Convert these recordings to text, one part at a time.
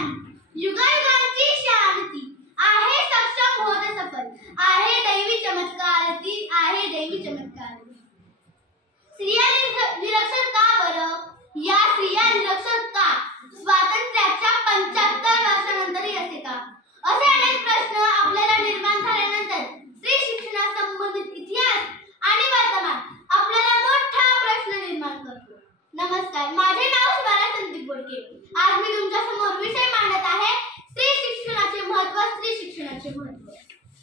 नाही, युगायुगांची शांती आहे, सक्षम होत सफल आहे, दैवी चमत्कार ती आहे, दैवी चमत्कार. स्त्रिया निरक्षर का बरं? या स्त्रिया निरक्षर का? स्वातंत्र्याच्या 75 वर्षानंतरही असे का? असे अनेक प्रश्न आपल्याला निर्माण झाल्यानंतर स्त्री शिक्षणासंबंधित इतिहास आणि वर्तमान आपल्याला मोठा प्रश्न निर्माण करतो. नमस्कार, माझे नाव शिवाला संदीप बोडके. आज मी तुमच्या समोर विषय मांडत आहे, स्त्री शिक्षणाचे महत्त्व. स्त्री शिक्षणाचे महत्त्व.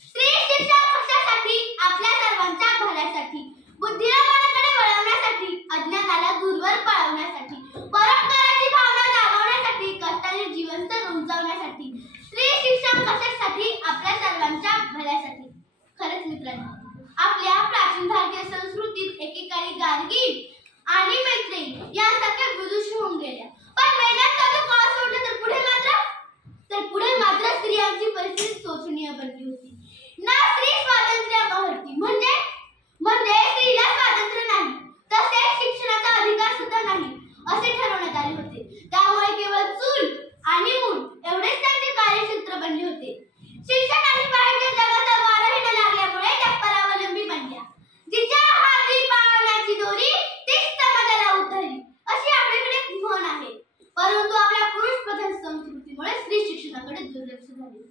स्त्री शिक्षण कशासाठी? आपल्या सर्वांच्या भल्यासाठी, बुद्धीला मनाकडे वळवण्यासाठी, अज्ञानाला दूरवर पळवण्यासाठी, परोपकाराची भावना जागवण्यासाठी, कष्टाने जीवन स्तर उंचावण्यासाठी. स्त्री शिक्षण कशासाठी? आपल्या सर्वांच्या भल्यासाठी. खरंच मित्रांनो, आपल्या प्राचीन भारतीय संस्कृतीत एकेकाळी गार्गी आणि मैत्रेयी यांसारख्या विदुषी होऊन गेल्या. पण वेदांत का सोडलं तर पुढे मात्र स्त्रियांची परिस्थिती शोचनीय बनली होती. ना स्त्री स्वातंत्र्य बहरती म्हणजे स्त्रीला स्वातंत्र्य नाही, तसेच शिक्षणाचा अधिकार सुद्धा नाही असे ठरवण्यात आले होते. त्यामुळे केवळ चूल आणि मूल एवढेच त्यांचे कार्यक्षेत्र बनले होते. शिक्षण आणि बाहेरच्या जगाचा वारही न लागल्यामुळे त्या परावलंबी बनल्या. जिच्या हाती पाळण्याची दोरी तीच समाजाला उतरली, अशी आपल्याकडे म्हण आहे. परंतु आपल्या पुरुष प्रधान संस्कृतीमुळे स्त्री शिक्षणाकडे दुर्लक्ष झाले.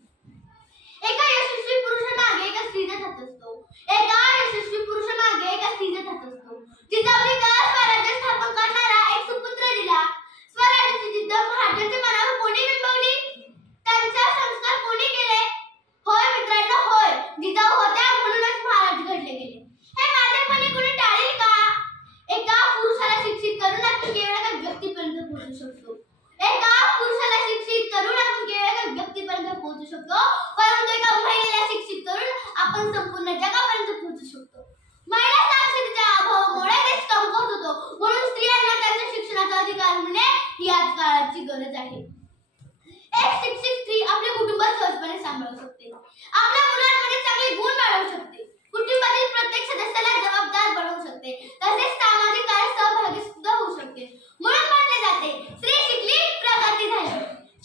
एका यशस्वी पुरुषामागे एका स्त्रीचा हात असतो. एका यशस्वी पुरुषामागे एका स्त्रीचा हात असतो. जिजाऊला स्वराज्य स्थापन करणारा एक सुपुत्र दिला. स्वराज्याची जिद्द महाराजांच्या मनावर कोणी बिंबवली? त्यांचा संस्कार कोणी केले? होय मित्रांनो, होय, जिजाऊ होत्या, म्हणूनच महाराज घडले गेले. हे माझ्यापणी कोणी टाळेल का? एका पुरुषाला शिक्षित करून आपण केवळ एका व्यक्तीपर्यंत पोहोचू शकतो. एका पुरुषाला शिक्षित करून आपण केवळ एका व्यक्तीपर्यंत पोहोचू शकतो, परंतु एका महिलेला शिक्षित करून आपण संपूर्ण जगापर्यंत पोहोचू शकतो. महिला साक्षरतेच्या अभावामुळे देश कमकुवत होतो, म्हणून स्त्रियांना त्यांच्या शिक्षणाचा अधिकार मिळणे ही आज काळाची गरज आहे. एक शिक्षित स्त्री आपले कुटुंब सहजपणे सांभाळू शकते, आपल्या मुलांमध्ये चांगले गुण वाढवू शकते, कुटुंबातील प्रत्येक सदस्याला जबाबदार बनवू शकते, तसेच सामाजिक कार्यात सहभागी सुद्धा होऊ शकते. म्हणून म्हटले जाते, स्त्री शिकली प्रगती झाली.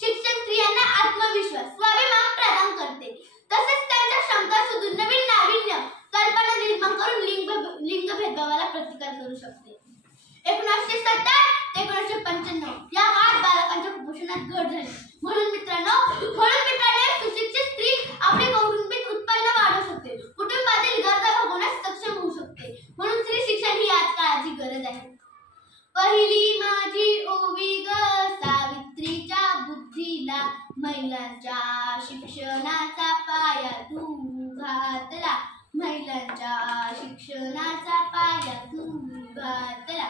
शिक्षण स्त्रियांना आत्मविश्वास, स्वाभिमान प्रदान करते, तसेच त्यांच्या क्षमता शोधून नवीन नाविन्य कल्पना निर्माण करून लिंग भेदभावाला प्रतिकार करू शकते. 1970 ते 1995 या काळात बालकांच्या कुपोषणात घट झाली. म्हणून मित्रांनो, सुशिक्षित स्त्री आपले कौटुंबिक उत्पन्न वाढवू शकते, कुटुंबातील गरजा भागवण्यास सक्षम होऊ शकते. म्हणून स्त्री शिक्षण ही आज काळाची गरज आहे. पहिली माझी ओवी ग सावित्रीच्या बुद्धीला, महिलांच्या शिक्षणाचा पाया तू घातला, महिलांच्या शिक्षणाचा पाया तू घातला.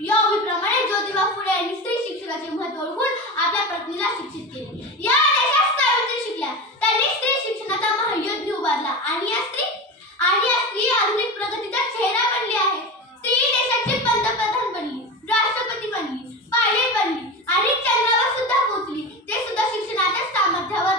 या ओवीप्रमाणे ज्योतिबा फुले यांनी स्त्री शिक्षणाचे महत्त्व ओळखून आपल्या पत्नीला शिक्षित केले. या देशात सावित्री शिकल्या, त्यांनी स्त्री शिक्षणाचा महायुद्ध उभारला आणि या स्त्री आधुनिक प्रगतीचा चेहरा बनली आहे. स्त्री देशाची पंतप्रधान बनली, राष्ट्रपती बनली, पायलट बनली आणि चंद्रावर सुद्धा पोहोचली. ते सुद्धा शिक्षणाच्या सामर्थ्यावर.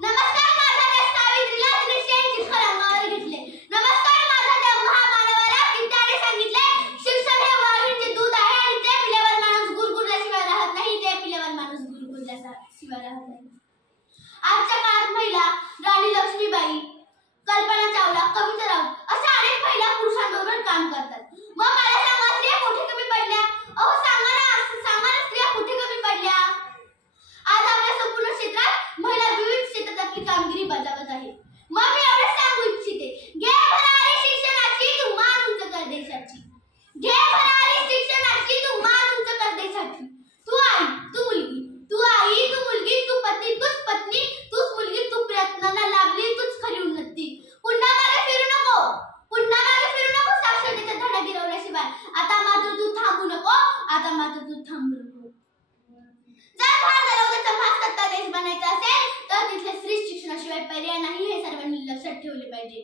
नमस्कार, माझा त्या सावित्रीला 380 खरंगावर घेतले. नमस्कार, माझा त्या महामानवाला की त्याने सांगितले, शिक्षण हे वाघिणीचे दूध आहे आणि ते पिल्यावर माणूस गुरगुरल्याशिवाय राहत नाही. ते पिल्यावर माणूस गुरगुरल्याशिवाय राहत नाही. आजच्या काळात महिला राणी लक्ष्मीबाई, कल्पना चावला, कविता राऊत अशा अनेक महिला पुरुषांबरोबर काम करतात. मग मला सांगा, स्त्रिया कुठे कमी पडल्या? अहो सांगा ना, स्त्रिया कुठे कमी पडल्या? आज आपल्या संपूर्ण क्षेत्रात महिला विविध क्षेत्रात आपली कामगिरी बजावत आहे. मग मी एवढंच सांगू इच्छिते, घे भरारी शिक्षणाची तू मान उंच कर देशाची. घे भरारी शिक्षणाची तू मान उंच कर देशाची. तू आई, तू मुलगी, तू पत्नी, तूच पत्नी, तूच मुलगी, तू प्रयत्नांना लागली, तूच खरी उन्नती. पुन्हा मागे फिरू नको, साक्षरतेचा धडा गिरवल्याशिवाय. आता मात्र तू थांबू नको. जर भारताला उद्याचा महासत्ता देश बनायचा असेल तर तिथल्या स्त्री शिक्षणाशिवाय पर्याय नाही, हे सर्वांनी लक्षात ठेवले पाहिजे.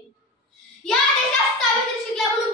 या देशात सावित्री शिकल्या म्हणून